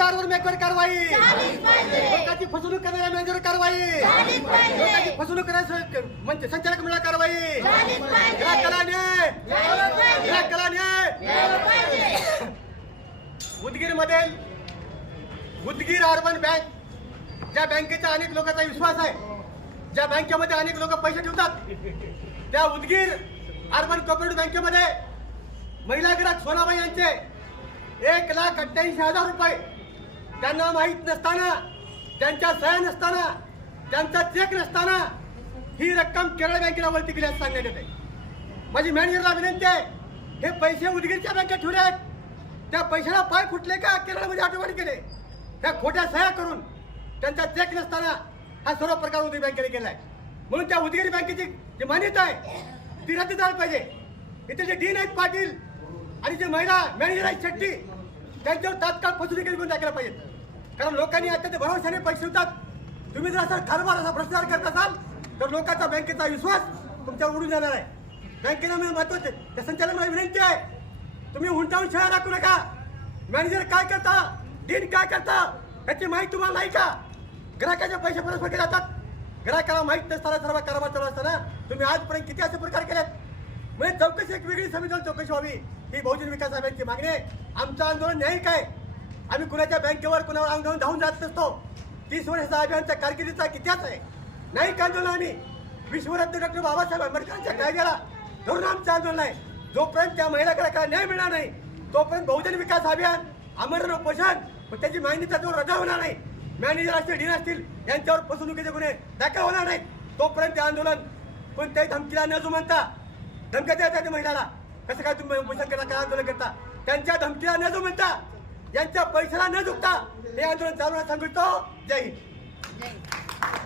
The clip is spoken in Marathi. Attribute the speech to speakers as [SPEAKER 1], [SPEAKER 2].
[SPEAKER 1] आरवर मेकवर कारवाई. लोकांची फसवणूक करणाऱ्या मॅनेजर कारवाई. लोकांची फसवणूक करणाऱ्या म्हणजे संचालक मंडळ कारवाई. उदगीरमध्ये उदगीर अर्बन बँक ज्या बँकेचा अनेक लोकांचा विश्वास आहे ज्या बँकेमध्ये अनेक लोक पैसे ठेवतात त्या उदगीर अर्बन कोऑपरेटिव्ह बँकेमध्ये महिला ग्राहक सोनाबाई यांचे एक लाख अठ्ठ्याऐंशी हजार रुपये त्यांना माहीत नसताना त्यांच्या सह्या नसताना त्यांचा चेक नसताना ही रक्कम केरळ बँकेला वळती केली असं सांगण्यात येते. माझी मॅनेजरला विनंती आहे हे पैसे उदगीरच्या बँकेत ठेवले आहेत. त्या पैशाला पाय फुटले का? केरळमध्ये आठवण केले. त्या खोट्या सह्या करून त्यांचा चेक नसताना हा सर्व प्रकार उदगीर बँकेने केलाय म्हणून त्या उदगीर बँकेची जी मान्यता आहे ती रद्द झाली पाहिजे. इथे जे डीन आहेत पाटील आणि जे महिला मॅनेजर आहेत शेट्टी त्यांच्यावर तात्काळ फसवणुकी करून टाकायला पाहिजेत कारण लोकांनी आता ते भरवशाने पैसे देतात. तुम्ही जर असा कारभार असा भ्रष्टाचार करत असाल तर लोकांचा बँकेचा विश्वास तुमच्यावर उडून जाणार आहे. बँकेला मी महत्त्वाचे त्या संचालकाला विनंती आहे. तुम्ही उंटावून शाळा राखू नका. मॅनेजर काय करता? डीन काय करता? याची माहिती तुम्हाला नाही का? ग्राहकाचे पैसे परस्पर केले जातात. ग्राहकाला माहीत नसताना सर्व कारभार चालू असताना तुम्ही आजपर्यंत किती असे प्रकार केलेत? म्हणजे चौकशी एक वेगळी समिती चौकशी व्हावी. ही बहुजन विकास आघाडीची मागणी आहे. आमचं आंदोलन नाही काय आम्ही कुणाच्या बँकेवर कुणावर आंदोलन धावून जात नसतो. तीस वर्षाचा अभियानच्या कारकिर्दीचा कित्याच आहे. नाही कांदोलन आम्ही? विश्वरत्न डॉक्टर बाबासाहेब आंबेडकरांच्या कायद्याला धरून आमचं आंदोलन आहे. जोपर्यंत त्या महिला ग्राहकाला न्याय मिळणार नाही तोपर्यंत बहुजन विकास अभियान आमरण उपोषण पण त्याची मागणीचा जो रजा होणार नाही. मॅनेजर असतील डीन असतील यांच्यावर फसवणुकीचे गुन्हे दाखल होणार नाहीत. तोपर्यंत ते आंदोलन कोणत्याही धमकीला न जुमनता धमक्या द्यायचा महिलाला. कसं काय तुम्ही उपोषण करता काय आंदोलन करता? त्यांच्या धमकीला न जुमनता यांच्या पैशाला न झुकता हे आंदोलन चालवण्यास सांगतो. जय हिंद.